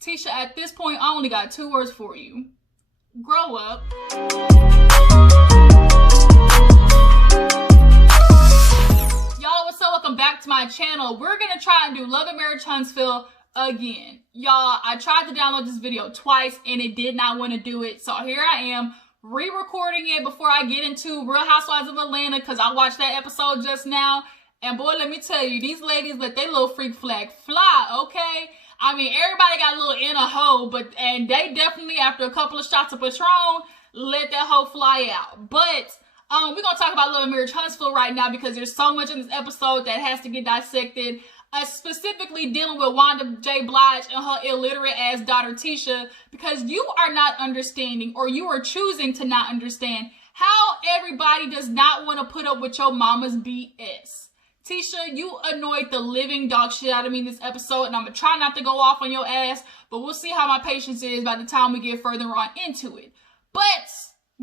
Tisha, at this point, I only got 2 words for you. Grow up. Y'all, what's up? Welcome back to my channel. We're gonna try and do Love and Marriage Huntsville again. Y'all, I tried to download this video twice and it did not want to do it. So here I am, re-recording it before I get into Real Housewives of Atlanta, because I watched that episode just now. And boy, let me tell you, these ladies let their little freak flag fly, okay? I mean, everybody got a little inner hoe, and they definitely, after a couple of shots of Patron, let that hoe fly out. But we're going to talk about Love and Marriage Huntsville right now because there's so much in this episode that has to get dissected. Specifically dealing with Wanda J. Blige and her illiterate ass daughter Tisha, because you are not understanding, or you are choosing to not understand, how everybody does not want to put up with your mama's BS. Tisha, you annoyed the living dog shit out of me in this episode, and I'm going to try not to go off on your ass, but we'll see how my patience is by the time we get further on into it. But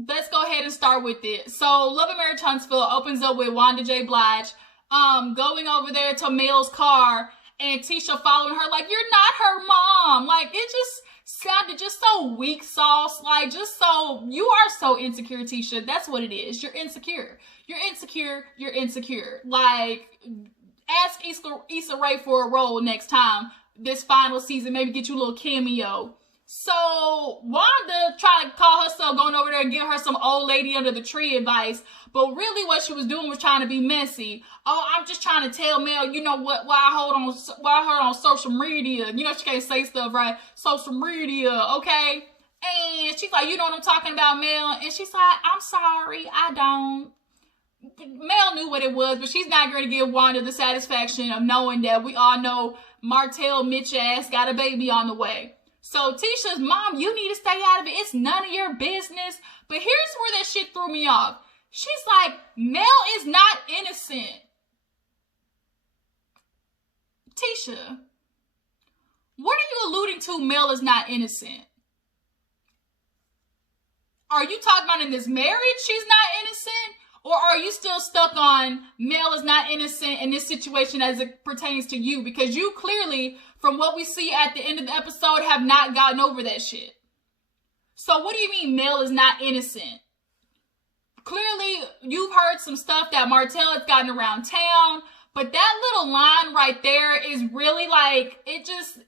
let's go ahead and start with it. So, Love and Marriage Huntsville opens up with Wanda J. Blige going over there to Mel's car, and Tisha following her like, you're not her mom. Like, it just sounded just so weak sauce, like, just so, you are so insecure, Tisha. That's what it is. You're insecure. You're insecure. You're insecure. Like, ask Issa Rae for a role next time, this final season, maybe get you a little cameo. So, Wanda trying to call herself going over there and give her some old lady under the tree advice, but really what she was doing was trying to be messy. Oh, I'm just trying to tell Mel, you know what, why I heard on social media. You know, she can't say stuff, right? Social media, okay? And she's like, you know what I'm talking about, Mel? And she's like, I'm sorry, I don't. Mel knew what it was, but she's not going to give Wanda the satisfaction of knowing that we all know Martell Mitch ass got a baby on the way. So Tisha's mom, you need to stay out of it. It's none of your business. But here's where that shit threw me off. She's like, Mel is not innocent. Tisha, what are you alluding to? Mel is not innocent. Are you talking about in this marriage she's not innocent? Or are you still stuck on Mel is not innocent in this situation as it pertains to you? Because you clearly, from what we see at the end of the episode, have not gotten over that shit. So what do you mean Mel is not innocent? Clearly, you've heard some stuff that Martell has gotten around town. But that little line right there is really like, it just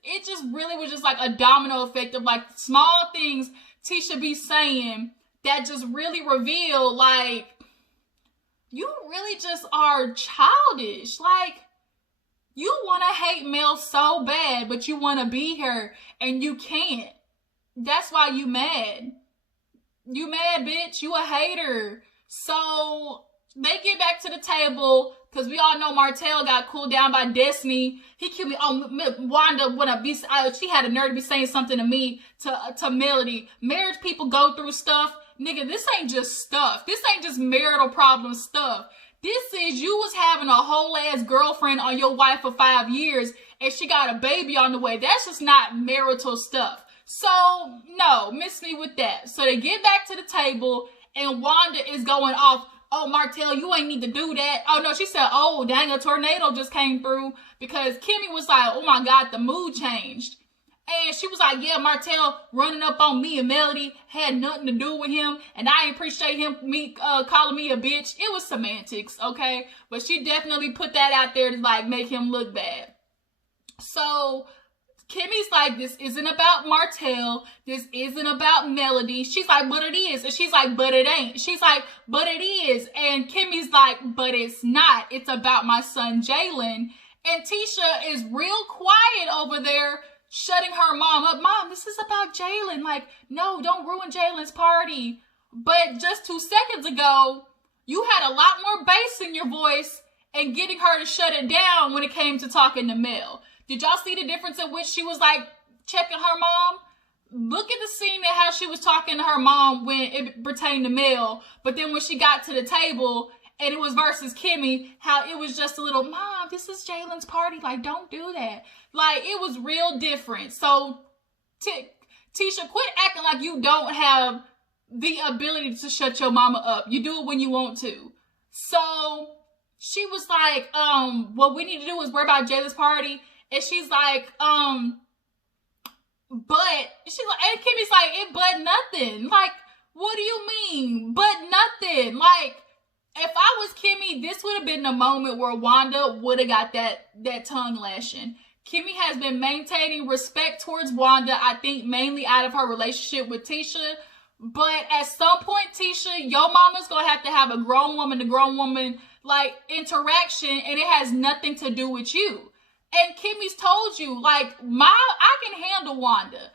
really was just like a domino effect of like small things Tisha be saying that just really reveal like, you really just are childish. Like, you want to hate Mel so bad, but you want to be her, and you can't. That's why you mad. You mad, bitch. You a hater. So, they get back to the table, because we all know Martell got cooled down by Destiny. He killed me. Oh, Wanda, she had a nerve to be saying something to me, to Melody. Marriage people go through stuff. Nigga, this ain't just stuff. This ain't just marital problem stuff. This is you was having a whole ass girlfriend on your wife for 5 years and she got a baby on the way. That's just not marital stuff. So, no, miss me with that. So they get back to the table and Wanda is going off. Oh, Martell, you ain't need to do that. Oh, no, she said, oh, dang, a tornado just came through, because Kimmi was like, oh my God, the mood changed. And she was like, yeah, Martell running up on me and Melody had nothing to do with him. And I appreciate me calling me a bitch. It was semantics, okay? But she definitely put that out there to like make him look bad. So Kimmi's like, this isn't about Martell. This isn't about Melody. She's like, but it is. And she's like, but it ain't. She's like, but it is. And Kimmi's like, but it's not. It's about my son, Jalen. And Tisha is real quiet over there, shutting her mom up. Mom, this is about Jalen. Like, no, don't ruin Jalen's party. But just 2 seconds ago, you had a lot more bass in your voice and getting her to shut it down when it came to talking to Mel. Did y'all see the difference in which she was like checking her mom? Look at the scene and how she was talking to her mom when it pertained to Mel. But then when she got to the table and it was versus Kimmi, how it was just a little, Mom, this is Jalen's party. Like, don't do that. Like, it was real different. So, Tisha, quit acting like you don't have the ability to shut your mama up. You do it when you want to. So, she was like, what we need to do is worry about Jalen's party. And she's like, But she's like, and Kimmi's like, it but nothing. Like, what do you mean? But nothing. Like, if I was Kimmi, this would have been the moment where Wanda would have got that tongue lashing. Kimmi has been maintaining respect towards Wanda, I think mainly out of her relationship with Tisha. But at some point, Tisha, your mama's gonna have a grown woman to grown woman like interaction, and it has nothing to do with you. And Kimmy's told you, like, I can handle Wanda.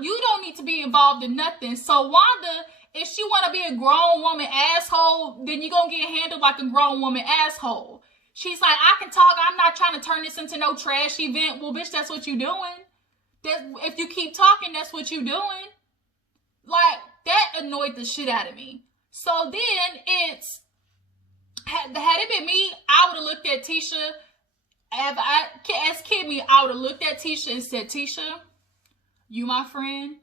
You don't need to be involved in nothing. So Wanda, if she want to be a grown woman asshole, then you're going to get handled like a grown woman asshole. She's like, I can talk. I'm not trying to turn this into no trash event. Well, bitch, that's what you doing. If you keep talking, that's what you doing. Like, that annoyed the shit out of me. So then had it been me, I would have looked at Tisha. As Kimmi, I would have looked at Tisha and said, Tisha, you my friend,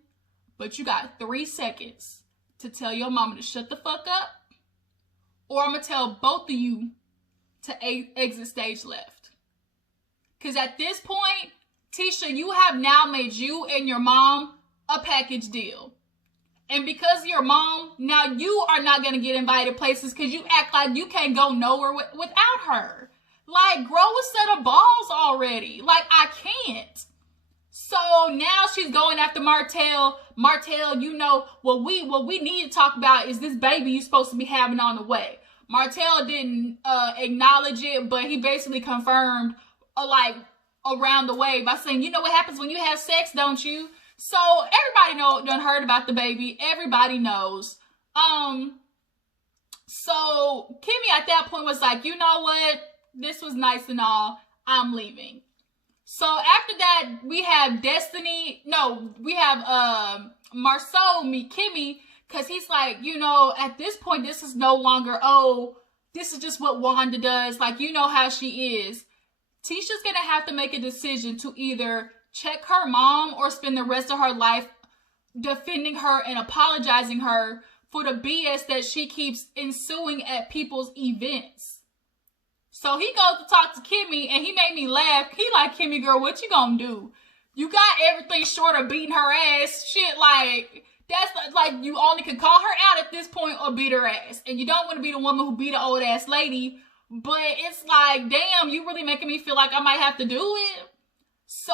but you got 3 seconds to tell your mama to shut the fuck up, or I'm going to tell both of you to exit stage left. Because at this point, Tisha, you have now made you and your mom a package deal. And because of your mom, now you are not going to get invited places because you act like you can't go nowhere without her. Like, grow a set of balls already. Like, I can't. So now she's going after Martell. Martell, you know, what we need to talk about is this baby you're supposed to be having on the way. Martell didn't acknowledge it, but he basically confirmed, like, around the way by saying, you know what happens when you have sex, don't you? So everybody done heard about the baby. Everybody knows. So Kimmi at that point was like, you know what? This was nice and all. I'm leaving. So after that, we have Marsau meet Kimmi, because he's like, you know, at this point, this is no longer, oh, this is just what Wanda does. Like, you know how she is. Tisha's going to have to make a decision to either check her mom or spend the rest of her life defending her and apologizing her for the BS that she keeps ensuing at people's events. So he goes to talk to Kimmi, and he made me laugh. He like, Kimmi, girl, what you gonna do? You got everything short of beating her ass. Shit, like, that's like, you only can call her out at this point or beat her ass. And you don't want to be the woman who beat an old ass lady. But it's like, damn, you really making me feel like I might have to do it. So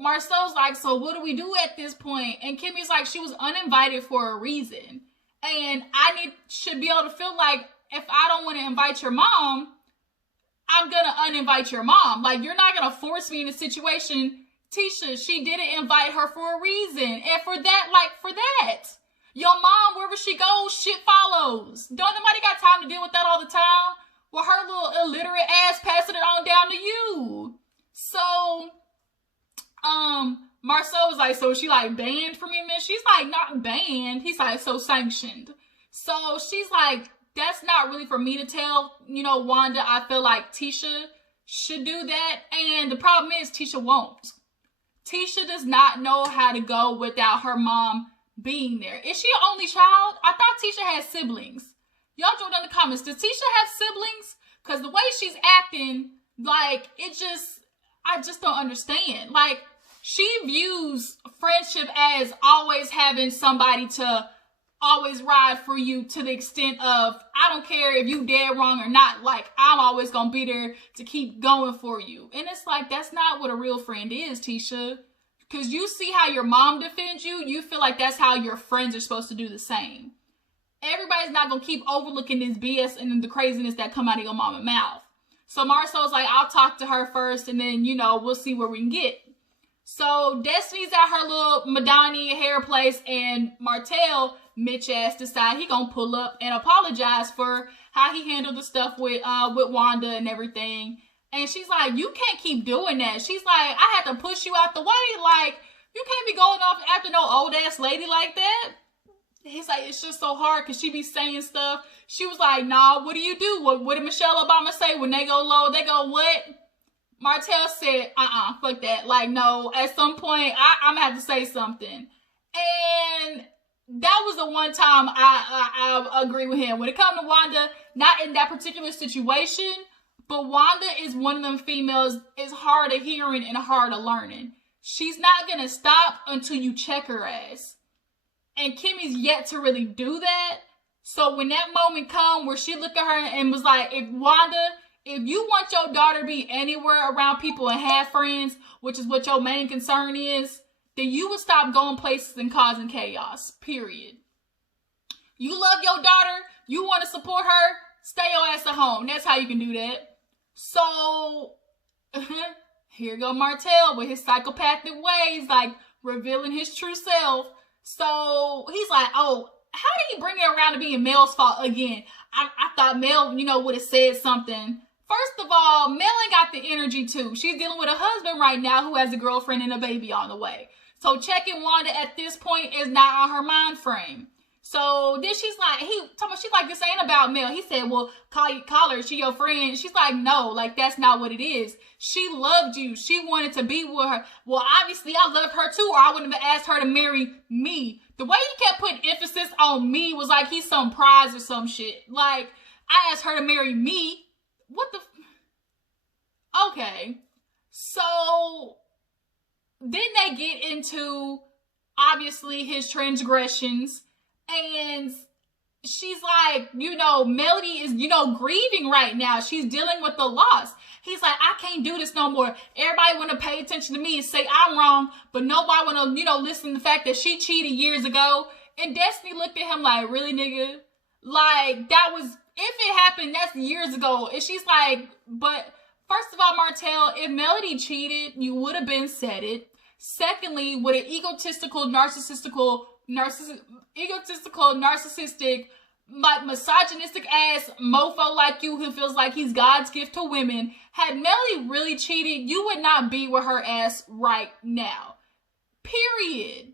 Marsau's like, so what do we do at this point? And Kimmi's like, she was uninvited for a reason. And should be able to feel like, if I don't want to invite your mom, I'm going to uninvite your mom. Like, you're not going to force me in a situation. Tisha, she didn't invite her for a reason. And for that, your mom, wherever she goes, shit follows. Don't nobody got time to deal with that all the time? Well, her little illiterate ass passing it on down to you. So, Marsau was like, so she like banned from you, man? She's like, not banned. He's like, so sanctioned. So she's like, that's not really for me to tell, you know, Wanda. I feel like Tisha should do that. And the problem is Tisha won't. Tisha does not know how to go without her mom being there. Is she an only child? I thought Tisha had siblings. Y'all join in the comments. Does Tisha have siblings? Because the way she's acting, like, I just don't understand. Like, she views friendship as always having somebody to always ride for you, to the extent of, I don't care if you dead wrong or not, like, I'm always gonna be there to keep going for you. And it's like, that's not what a real friend is, Tisha. Because you see how your mom defends you, you feel like that's how your friends are supposed to do the same. Everybody's not gonna keep overlooking this BS and the craziness that come out of your mama's mouth. So Marsau's like, I'll talk to her first, and then, you know, we'll see where we can get. So Destiny's at her little Madani hair place, and Martell, Mitch ass, decide he gonna pull up and apologize for how he handled the stuff with Wanda and everything. And she's like, you can't keep doing that. She's like, I had to push you out the way. Like, you can't be going off after no old ass lady like that. He's like, it's just so hard because she be saying stuff. She was like, nah, what do you do? What did Michelle Obama say? When they go low, they go what? Martell said, fuck that. Like, no, at some point, I'm gonna have to say something. And that was the one time I agree with him. When it comes to Wanda, not in that particular situation, but Wanda is one of them females, is hard of hearing and hard of learning. she's not going to stop until you check her ass. And Kimmi's yet to really do that. So when that moment come where she looked at her and was like, if Wanda, if you want your daughter to be anywhere around people and have friends, which is what your main concern is, then you would stop going places and causing chaos, period. You love your daughter, you want to support her, stay your ass at home. That's how you can do that. So, here go Martell with his psychopathic ways, like revealing his true self. So, he's like, oh, how did he bring it around to being Mel's fault again? I thought Mel, would have said something. First of all, Mel ain't got the energy too. She's dealing with a husband right now who has a girlfriend and a baby on the way. So checking Wanda at this point is not on her mind frame. So then she's like, this ain't about Mel. He said, well, call her. She your friend. She's like, no, like that's not what it is. She loved you. She wanted to be with her. Well, obviously I love her too, or I wouldn't have asked her to marry me. The way he kept putting emphasis on me was like he's some prize or some shit. Like, I asked her to marry me. What the? Okay. So then they get into obviously his transgressions. And she's like, Melody is, grieving right now. She's dealing with the loss. He's like, I can't do this no more. Everybody want to pay attention to me and say I'm wrong, but nobody want to, listen to the fact that she cheated years ago. And Destiny looked at him like, really, nigga? Like, that was, if it happened, that's years ago. And she's like, but first of all, Martell, if Melody cheated, you would have been said it. Secondly, with an egotistical, narcissistic, like misogynistic ass mofo like you who feels like he's God's gift to women, had Melody really cheated, you would not be with her ass right now. Period.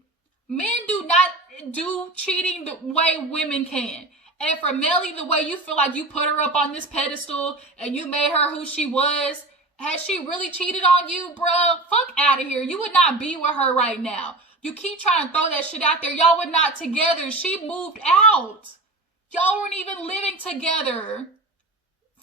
Men do not do cheating the way women can. And for Melody, the way you feel like you put her up on this pedestal and you made her who she was, has she really cheated on you, bruh? Fuck out of here. You would not be with her right now. You keep trying to throw that shit out there. Y'all were not together. She moved out. Y'all weren't even living together.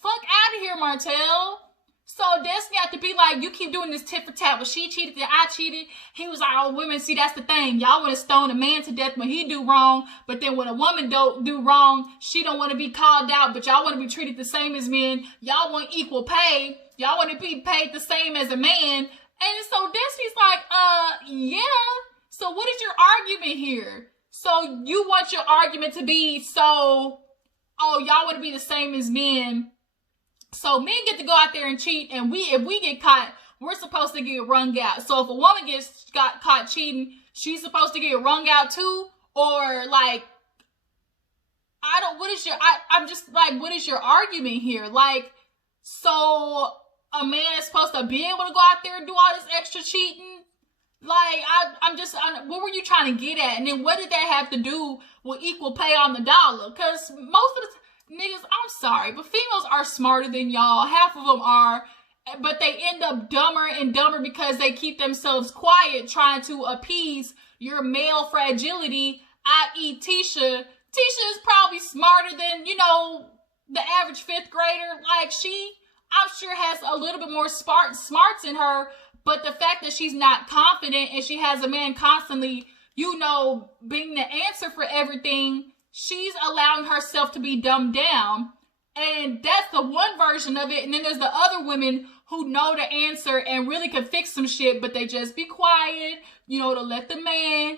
Fuck out of here, Martell. So Destiny had to be like, you keep doing this tit for tat. Well, she cheated, then I cheated. He was like, oh, women, see, that's the thing. Y'all want to stone a man to death when he do wrong. But then when a woman don't do wrong, she don't want to be called out. But y'all want to be treated the same as men. Y'all want equal pay. Y'all want to be paid the same as a man. And so Destiny's like, yeah. So what is your argument here? So you want your argument to be y'all want to be the same as men. So men get to go out there and cheat, and if we get caught, we're supposed to get wrung out. So if a woman got caught cheating, she's supposed to get wrung out too? Or like, what is your argument here? Like, so a man is supposed to be able to go out there and do all this extra cheating? Like, what were you trying to get at? And then what did that have to do with equal pay on the dollar? Because most of the niggas, I'm sorry, but females are smarter than y'all. Half of them are, but they end up dumber and dumber because they keep themselves quiet trying to appease your male fragility, i.e. Tisha. Tisha is probably smarter than, the average fifth grader. Like, I'm sure has a little bit more smarts in her, but the fact that she's not confident and she has a man constantly, being the answer for everything, she's allowing herself to be dumbed down. And that's the one version of it. And then there's the other women who know the answer and really can fix some shit, but they just be quiet, to let the man,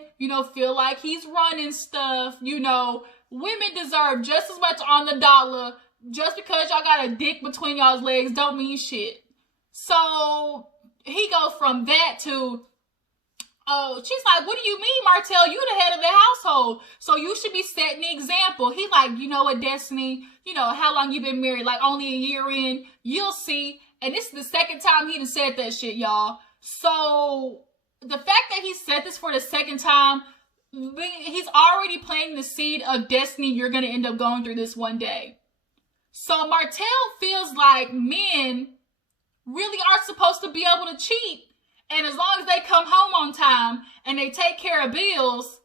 feel like he's running stuff. Women deserve just as much on the dollar. Just because y'all got a dick between y'all's legs don't mean shit. So he goes from that to, oh, she's like, what do you mean, Martell? You the head of the household, so you should be setting the example. He like, you know what, Destiny? How long you been married? Like, only a year in. You'll see. And this is the second time he done said that shit, y'all. So the fact that he said this for the second time, he's already planting the seed of Destiny. You're going to end up going through this one day. So Martell feels like men really are supposed to be able to cheat. And as long as they come home on time and they take care of bills,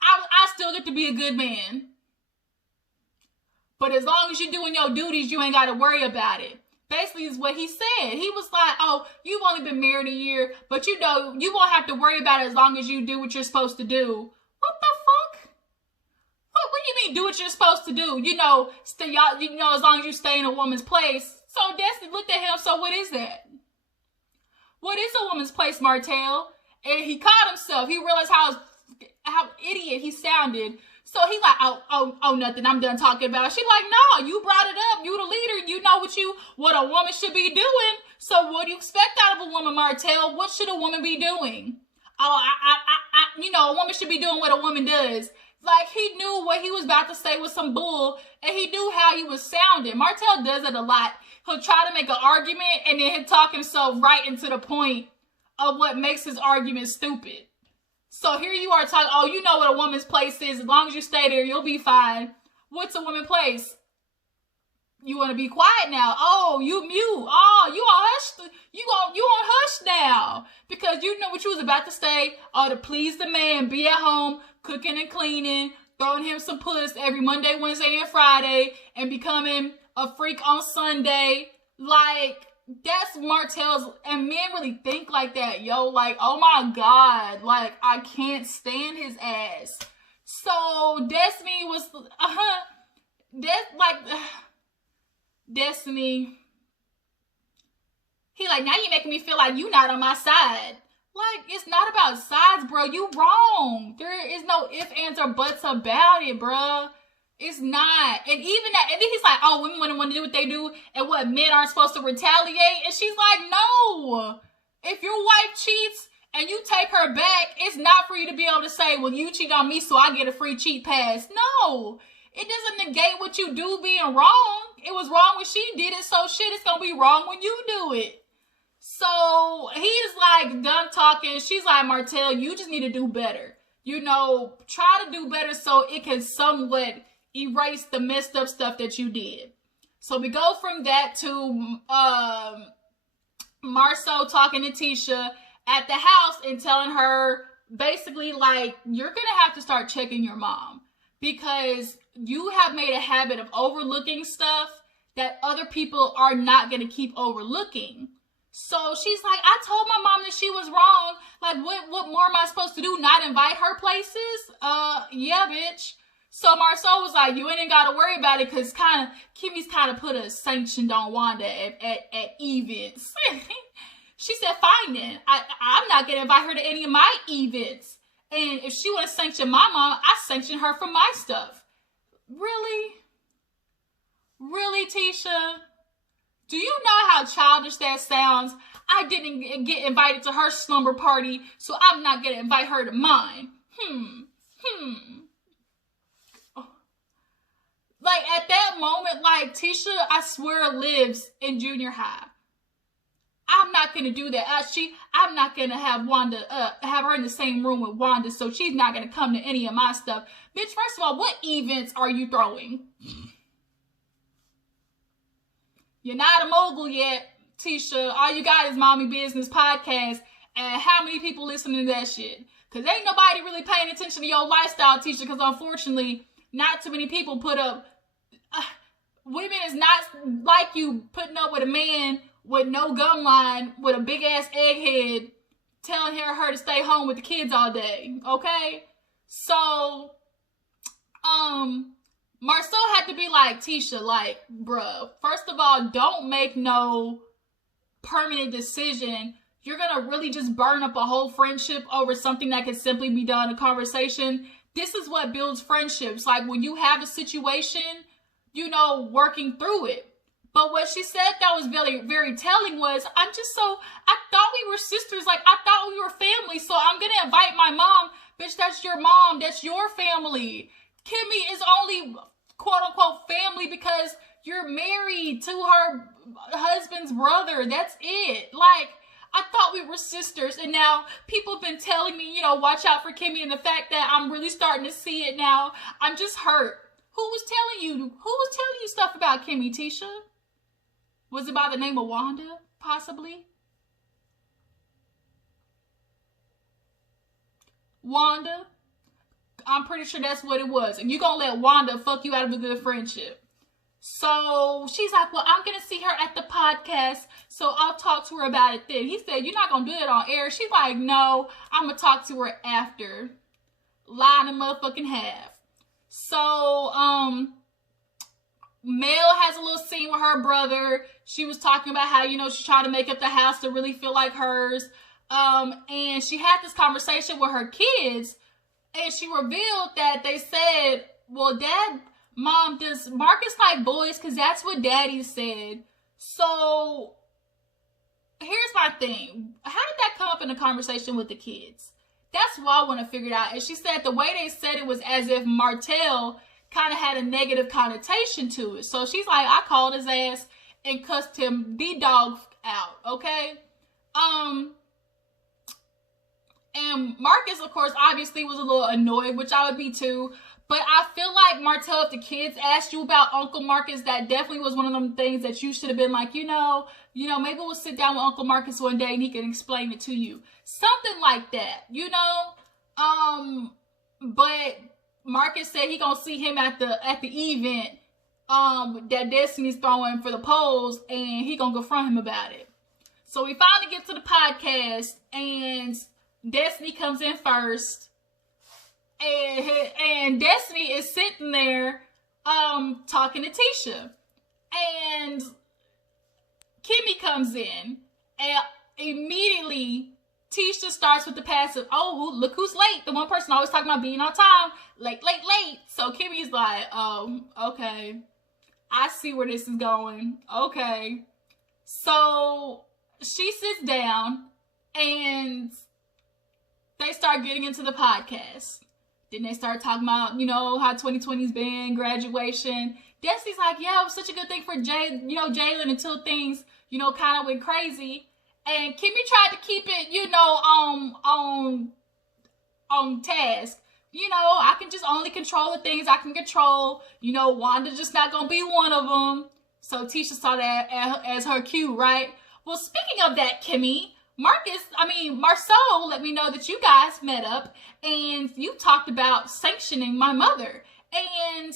I still get to be a good man. But as long as you're doing your duties, you ain't got to worry about it. basically is what he said. He was like, oh, you've only been married a year, but you know, you won't have to worry about it as long as you do what you're supposed to do. What the fuck? What do you mean do what you're supposed to do? You know, as long as you stay in a woman's place. So Destiny looked at him, so what is that? What is a woman's place, Martell? And he caught himself. He realized how idiot he sounded. So he like, oh, nothing. I'm done talking about it. She like, no, you brought it up. You the leader. You know what a woman should be doing. So what do you expect out of a woman, Martell? What should a woman be doing? Oh, a woman should be doing what a woman does. Like, he knew what he was about to say was some bull, and he knew how he was sounding. Martell does it a lot. He'll try to make an argument, and then he'll talk himself right into the point of what makes his argument stupid. So here you are talking, oh, you know what a woman's place is. As long as you stay there, you'll be fine. What's a woman's place? You want to be quiet now. Oh, you mute. Oh, you on hush. You on hush now. Because you know what you was about to say. Oh, to please the man, be at home, cooking and cleaning, throwing him some puss every Monday, Wednesday, and Friday, and becoming a freak on Sunday. Like, that's Martell's, and men really think like that, yo. Like, oh my God, like, I can't stand his ass. So Destiny was, Destiny, he like, now you making me feel like you not on my side. Like, it's not about sides, bro. You wrong. There is no ifs, ands, or buts about it, bro. It's not. And even that, and then he's like, oh, women want to do what they do, and what, men aren't supposed to retaliate? And she's like, no. If your wife cheats and you take her back, it's not for you to be able to say, well, you cheat on me, so I get a free cheat pass. No. It doesn't negate what you do being wrong. It was wrong when she did it, so shit, it's gonna be wrong when you do it. So he's like done talking. She's like, Martell, you just need to do better. You know, try to do better so it can somewhat erase the messed up stuff that you did. So we go from that to Marsau talking to Tisha at the house and telling her basically like, you're gonna have to start checking your mom because you have made a habit of overlooking stuff that other people are not gonna keep overlooking. So she's like, I told my mom that she was wrong. Like, what more am I supposed to do? Not invite her places? Yeah, bitch. So Marsau was like, you ain't got to worry about it because Kimmi's kind of put a sanctioned on Wanda at events. She said, fine then. I'm not going to invite her to any of my events. And if she want to sanction my mom, I sanction her for my stuff. Really? Really, Tisha? Do you know how childish that sounds? I didn't get invited to her slumber party, so I'm not going to invite her to mine. Like, at that moment, like, Tisha, I swear, lives in junior high. I'm not going to do that. I'm not going to have Wanda, have her in the same room with Wanda, so she's not going to come to any of my stuff. Bitch, first of all, what events are you throwing? You're not a mogul yet, Tisha. All you got is Mommy Business Podcast. And how many people listening to that shit? Because ain't nobody really paying attention to your lifestyle, Tisha. Because unfortunately, not too many people put up. Women is not like you putting up with a man with no gum line, with a big ass egghead, telling her to stay home with the kids all day. Okay? So, Marsau had to be like, Tisha, like, bruh, first of all, don't make no permanent decision. You're gonna really just burn up a whole friendship over something that can simply be done in a conversation. This is what builds friendships. Like, when you have a situation, you know, working through it. But what she said that was very, very telling was, I thought we were sisters. Like, I thought we were family. So I'm gonna invite my mom. Bitch, that's your mom. That's your family. Kimmi is only quote-unquote family because you're married to her husband's brother. That's it. Like, I thought we were sisters, and now people have been telling me, you know, watch out for Kimmi, and the fact that I'm really starting to see it now, I'm just hurt. Who was telling you stuff about Kimmi, Tisha? Was it by the name of Wanda, possibly? Wanda? I'm pretty sure that's what it was. And you're gonna let Wanda fuck you out of a good friendship. So she's like, well, I'm going to see her at the podcast, so I'll talk to her about it then. He said, you're not going to do it on air. She's like, no, I'm going to talk to her after. Lie in the motherfucking half. So, Mel has a little scene with her brother. She was talking about how, you know, she's trying to make up the house to really feel like hers. And she had this conversation with her kids, and she revealed that they said, well, Dad, Mom, does Marcus like boys? Because that's what Daddy said. So here's my thing. How did that come up in a conversation with the kids? That's what I want to figure it out. And she said the way they said it was as if Martell kind of had a negative connotation to it. So she's like, I called his ass and cussed him D-dog out, okay? And Marcus, of course, obviously was a little annoyed, which I would be too. But I feel like, Martell, if the kids asked you about Uncle Marcus, that definitely was one of them things that you should have been like, you know, maybe we'll sit down with Uncle Marcus one day and he can explain it to you. Something like that, you know? But Marcus said he gonna see him at the event that Destiny's throwing for the polls, and he gonna confront him about it. So we finally get to the podcast, and Destiny comes in first. And Destiny is sitting there talking to Tisha. And Kimmi comes in, and immediately Tisha starts with the passive, oh, look who's late. The one person always talking about being on time. Late. So Kimmi's like, oh, okay. I see where this is going. Okay. So she sits down, and they start getting into the podcast. Then they start talking about, you know, how 2020's been, graduation. Destiny's like, yeah, it was such a good thing for Jalen until things, you know, kind of went crazy. And Kimmi tried to keep it, you know, on task. You know, I can just only control the things I can control. You know, Wanda's just not going to be one of them. So Tisha saw that as her cue, right? Well, speaking of that, Kimmi, Marsau let me know that you guys met up and you talked about sanctioning my mother. And,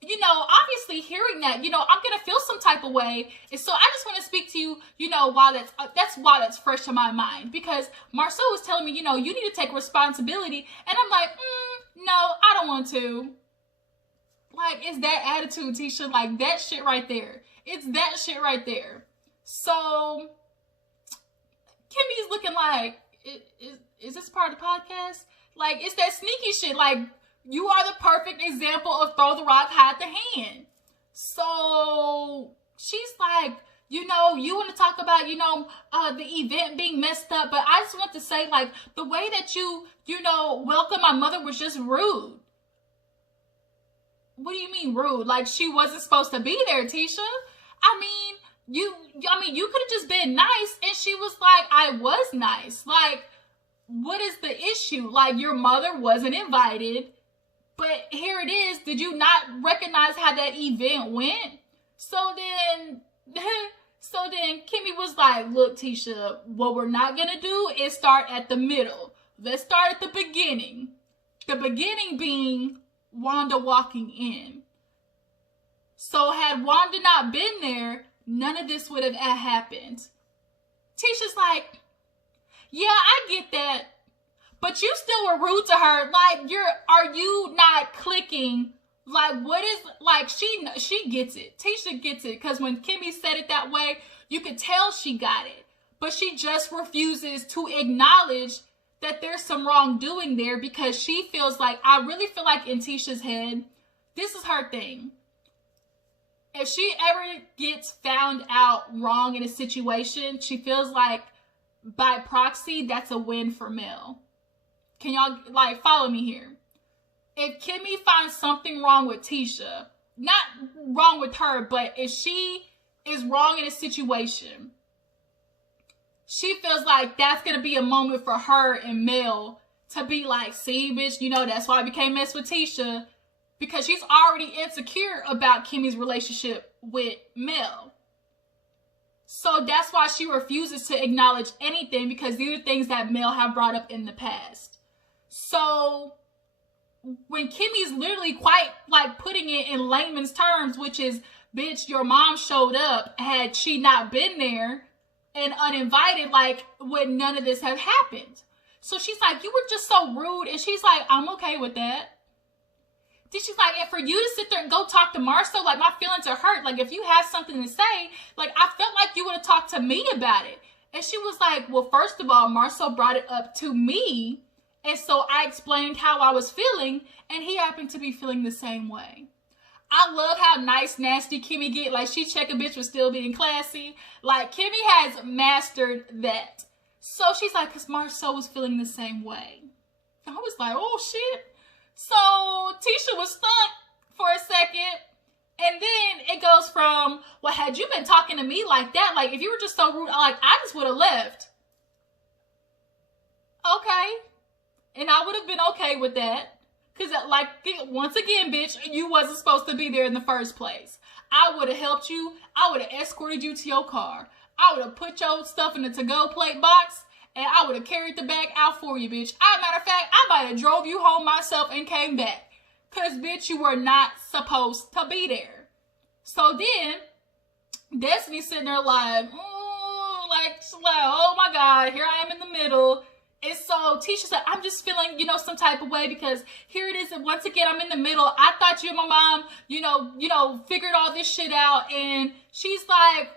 you know, obviously hearing that, you know, I'm going to feel some type of way. And so I just want to speak to you, you know, while that's fresh in my mind. Because Marsau was telling me, you know, you need to take responsibility. And I'm like, no, I don't want to. Like, it's that attitude, Tisha. Like, that shit right there. It's that shit right there. So Kimmi's looking like, is this part of the podcast? Like, it's that sneaky shit. Like, you are the perfect example of throw the rock, hide the hand. So she's like, you know, you want to talk about, you know, the event being messed up. But I just want to say, like, the way that you know, welcome my mother was just rude. What do you mean rude? Like, she wasn't supposed to be there, Tisha. You could have just been nice. And she was like, I was nice. Like, what is the issue? Like, your mother wasn't invited. But here it is. Did you not recognize how that event went? So then Kimmi was like, look, Tisha, what we're not going to do is start at the middle. Let's start at the beginning. The beginning being Wanda walking in. So had Wanda not been there, none of this would have happened. Tisha's like, yeah, I get that. But you still were rude to her. Like, are you not clicking? Like, what is, like, she gets it. Tisha gets it. Because when Kimmi said it that way, you could tell she got it. But she just refuses to acknowledge that there's some wrongdoing there, because she feels like, I really feel like in Tisha's head, this is her thing. If she ever gets found out wrong in a situation, she feels like by proxy, that's a win for Mel. Can y'all, like, follow me here? If Kimmi finds something wrong with Tisha, not wrong with her, but if she is wrong in a situation, she feels like that's going to be a moment for her and Mel to be like, see, bitch, you know, that's why I can't mess with Tisha. Because she's already insecure about Kimmi's relationship with Mel. So that's why she refuses to acknowledge anything, because these are things that Mel have brought up in the past. So when Kimmy's literally quite like putting it in layman's terms, which is bitch, your mom showed up had she not been there and uninvited, like, would none of this have happened. So she's like, you were just so rude. And she's like, I'm okay with that. Then she's like, and for you to sit there and go talk to Marsau, like, my feelings are hurt. Like, if you have something to say, like, I felt like you would have talked to me about it. And she was like, well, first of all, Marsau brought it up to me. And so I explained how I was feeling, and he happened to be feeling the same way. I love how nice, nasty Kimmi get. Like, she check a bitch for still being classy. Like, Kimmi has mastered that. So she's like, because Marsau was feeling the same way. I was like, oh, shit. So Tisha was stuck for a second. And then it goes from, well, had you been talking to me like that, like, if you were just so rude, like, I just would have left. Okay. And I would have been okay with that. Because, like, once again, bitch, you wasn't supposed to be there in the first place. I would have helped you. I would have escorted you to your car. I would have put your stuff in the to-go plate box, and I would have carried the bag out for you, bitch. Matter of fact, I might have drove you home myself and came back. Because, bitch, you were not supposed to be there. So then, Destiny's sitting there like, oh my God, here I am in the middle. And so Tisha said, I'm just feeling, some type of way because here it is. And once again, I'm in the middle. I thought you and my mom, figured all this shit out. And she's like,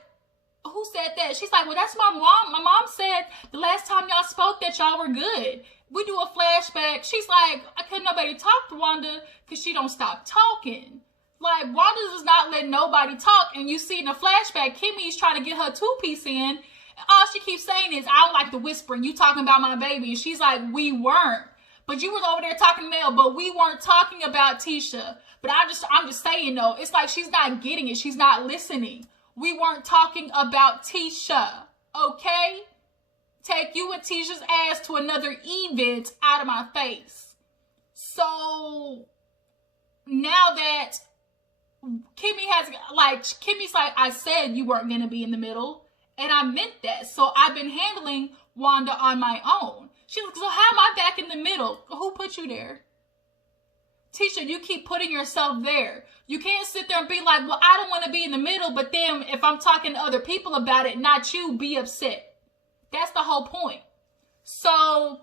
who said that? She's like, well, that's my mom. My mom said the last time y'all spoke that y'all were good. We do a flashback. She's like, I couldn't nobody talk to Wanda because she don't stop talking. Like, Wanda does not let nobody talk. And you see in the flashback, Kimmi's trying to get her two-piece in. All she keeps saying is, I don't like the whispering. You talking about my baby. And she's like, we weren't. But you was over there talking to Mel, but we weren't talking about Tisha. But I'm just saying, though, it's like she's not getting it. She's not listening. We weren't talking about Tisha. Okay? Take you and Tisha's ass to another event out of my face. So, now that Kimmi's like, I said you weren't going to be in the middle. And I meant that. So I've been handling Wanda on my own. She's like, so how am I back in the middle? Who put you there? Tisha, you keep putting yourself there. You can't sit there and be like, well, I don't want to be in the middle. But then if I'm talking to other people about it, not you, be upset. That's the whole point. So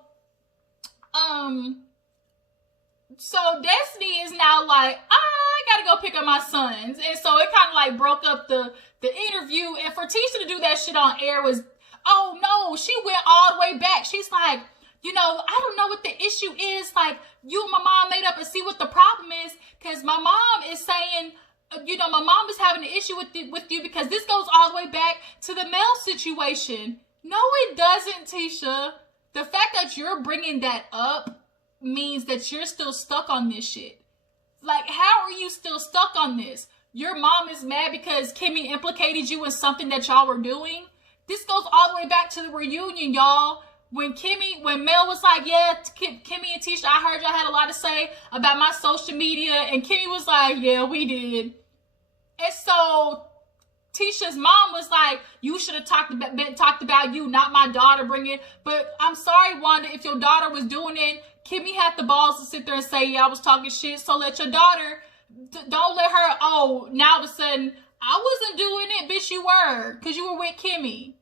Destiny is now like, I gotta go pick up my sons. And so it kind of like broke up the interview. And for Tisha to do that shit on air was, oh no, she went all the way back. She's like, I don't know what the issue is. Like, you and my mom made up and see what the problem is. Because my mom is saying, my mom is having an issue with you because this goes all the way back to the Mel situation. No, it doesn't, Tisha. The fact that you're bringing that up means that you're still stuck on this shit. Like, how are you still stuck on this? Your mom is mad because Kimmi implicated you in something that y'all were doing. This goes all the way back to the reunion, y'all. When Mel was like, yeah, Kimmi and Tisha, I heard y'all had a lot to say about my social media. And Kimmi was like, yeah, we did. And so Tisha's mom was like, you should have talked about you, not my daughter bringing it. But I'm sorry, Wanda, if your daughter was doing it, Kimmi had the balls to sit there and say, yeah, I was talking shit. So let your daughter, don't let her, now all of a sudden, I wasn't doing it, bitch, you were. Because you were with Kimmi.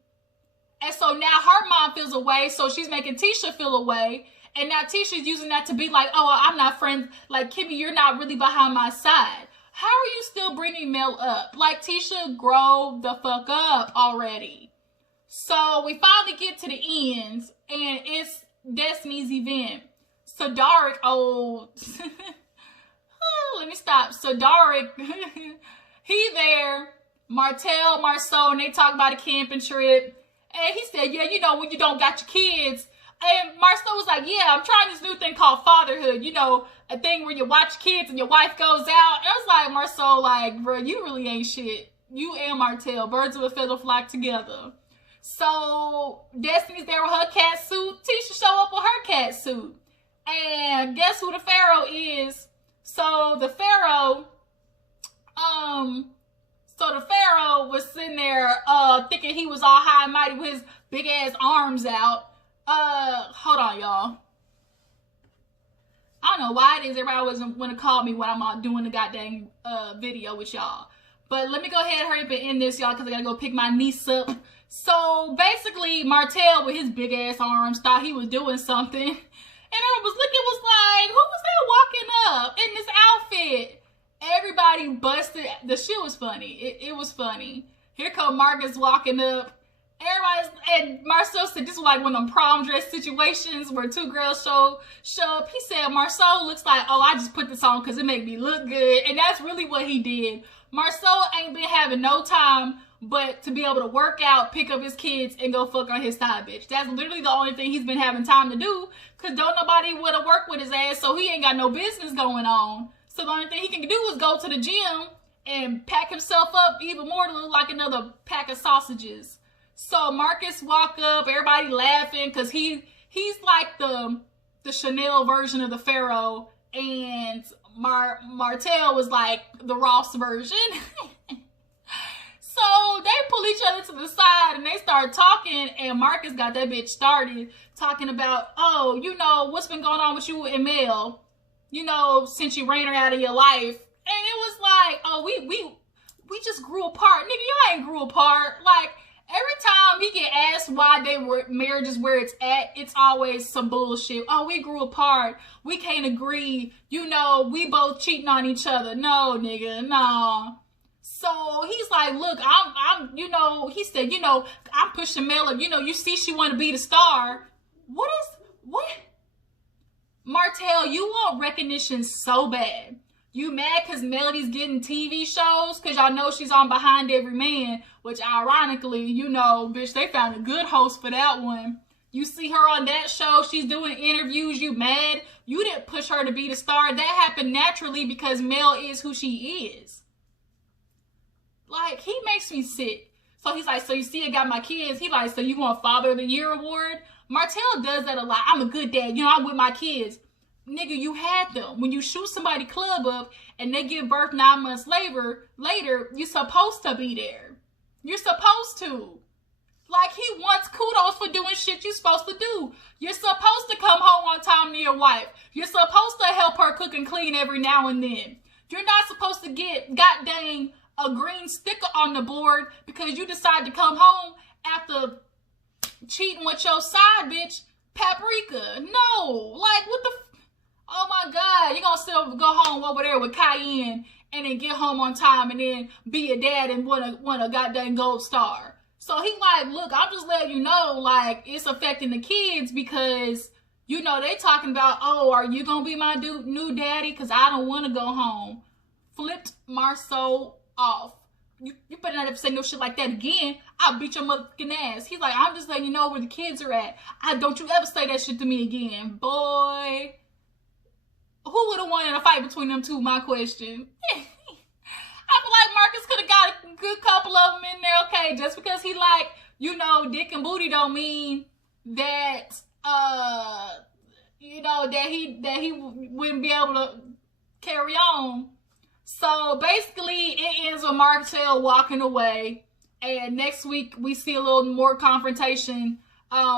And so now her mom feels away, so she's making Tisha feel away. And now Tisha's using that to be like, I'm not friends. Like, Kimmi, you're not really behind my side. How are you still bringing Mel up? Like, Tisha, grow the fuck up already. So we finally get to the ends, and it's Destiny's event. So Daric, let me stop. So Daric, he there, Martell, Marsau, and they talk about a camping trip. And he said, yeah, when you don't got your kids. And Marsau was like, yeah, I'm trying this new thing called fatherhood. A thing where you watch kids and your wife goes out. And I was like, Marsau, like, bro, you really ain't shit. You and Martell, birds of a feather flock together. So Destiny's there with her cat suit. Tisha show up with her cat suit. And guess who the Pharaoh is? So the Pharaoh was sitting there thinking he was all high and mighty with his big ass arms out. Hold on, y'all. I don't know why it is everybody always want to call me when I'm doing the goddamn video with y'all. But let me go ahead and hurry up and end this, y'all, because I gotta go pick my niece up. So basically, Martell with his big ass arms thought he was doing something. And I was looking, was like, who was that walking up in this outfit? Everybody busted. The shit was funny. It was funny. Here come Marcus walking up. And Marsau said this was like one of them prom dress situations where two girls show up. He said Marsau looks like, oh, I just put this on because it make me look good. And that's really what he did. Marsau ain't been having no time but to be able to work out, pick up his kids, and go fuck on his side bitch. That's literally the only thing he's been having time to do, because don't nobody want to work with his ass, so he ain't got no business going on. So the only thing he can do is go to the gym and pack himself up even more to look like another pack of sausages. So Marcus walk up, everybody laughing, because he's like the Chanel version of the Pharaoh, and Martell was like the Ross version. So they pull each other to the side and they start talking, and Marcus got that bitch started talking about, oh, you know, what's been going on with you and Mel, you know, since you ran her out of your life. And it was like, oh, we just grew apart. Nigga, y'all ain't grew apart. Like, every time he get asked why marriage is where it's at, it's always some bullshit. Oh, we grew apart. We can't agree. You know, we both cheating on each other. No, nigga, no. So he's like, look, I'm, you know, he said, you know, I'm pushing Mel up. You know, you see she want to be the star. What? Martell, you want recognition so bad. You mad because Melody's getting TV shows? Because y'all know she's on Behind Every Man, which ironically, you know, bitch, they found a good host for that one. You see her on that show, she's doing interviews, you mad? You didn't push her to be the star. That happened naturally because Mel is who she is. Like, he makes me sick. So he's like, so you see I got my kids. He like, so you want Father of the Year award? Martell does that a lot. I'm a good dad. You know, I'm with my kids. Nigga, you had them. When you shoot somebody club up and they give birth 9 months later, you're supposed to be there. You're supposed to. Like, he wants kudos for doing shit you're supposed to do. You're supposed to come home on time to your wife. You're supposed to help her cook and clean every now and then. You're not supposed to get, god dang, a green sticker on the board because you decide to come home after cheating with your side bitch, Paprika. No, like, what the oh my God, you're gonna still go home over there with Cayenne and then get home on time and then be a dad and win a goddamn gold star. So he like, look, I'm just letting you know, like, it's affecting the kids because, you know, they talking about, oh, are you gonna be my new daddy? Because I don't want to go home. Flipped Marsau off. You better not ever say no shit like that again. I'll beat your motherfucking ass. He's like, I'm just letting you know where the kids are at. Don't you ever say that shit to me again. Boy. Who would have won in a fight between them two? My question. I feel like Marcus could have got a good couple of them in there. Okay, just because he like, you know, dick and booty don't mean that, you know, that he wouldn't be able to carry on. So basically, it ends with Martell walking away, and next week we see a little more confrontation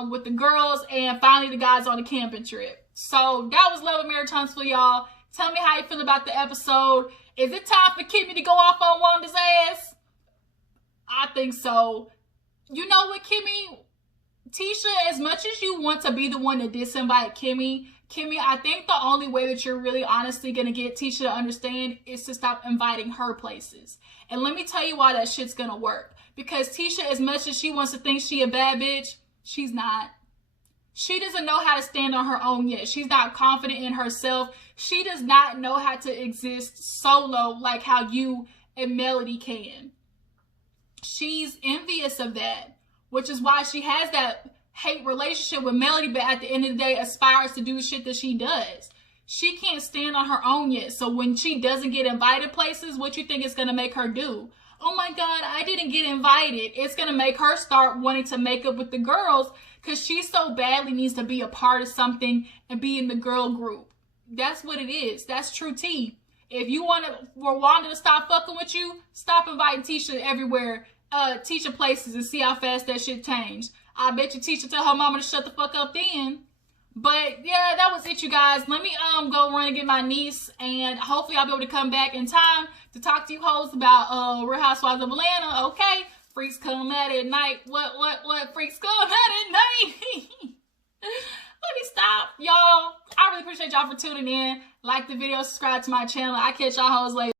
with the girls, and finally the guys on the camping trip. So that was Love and Marriage Huntsville, y'all. Tell me how you feel about the episode. Is it time for Kimmi to go off on Wanda's ass? I think so. You know what, Kimmi? Tisha, as much as you want to be the one to disinvite Kimmi, I think the only way that you're really honestly going to get Tisha to understand is to stop inviting her places. And let me tell you why that shit's going to work. Because Tisha, as much as she wants to think she a bad bitch, she's not. She doesn't know how to stand on her own yet. She's not confident in herself. She does not know how to exist solo like how you and Melody can. She's envious of that, which is why she has that hate relationship with Melody, but at the end of the day aspires to do shit that she does. She can't stand on her own yet. So when she doesn't get invited places, what you think it's going to make her do? Oh my God, I didn't get invited. It's going to make her start wanting to make up with the girls because she so badly needs to be a part of something and be in the girl group. That's what it is. That's true tea. If you want for Wanda to stop fucking with you, stop inviting Tisha everywhere, Tisha places, and see how fast that shit changed. I bet you Tisha tell her mama to shut the fuck up then. But yeah, that was it, you guys. Let me go run and get my niece, and hopefully I'll be able to come back in time to talk to you hoes about Real Housewives of Atlanta. Okay, freaks come at it at night. What freaks come at it at night? Let me stop, y'all. I really appreciate y'all for tuning in. Like the video, subscribe to my channel. I catch y'all hoes later.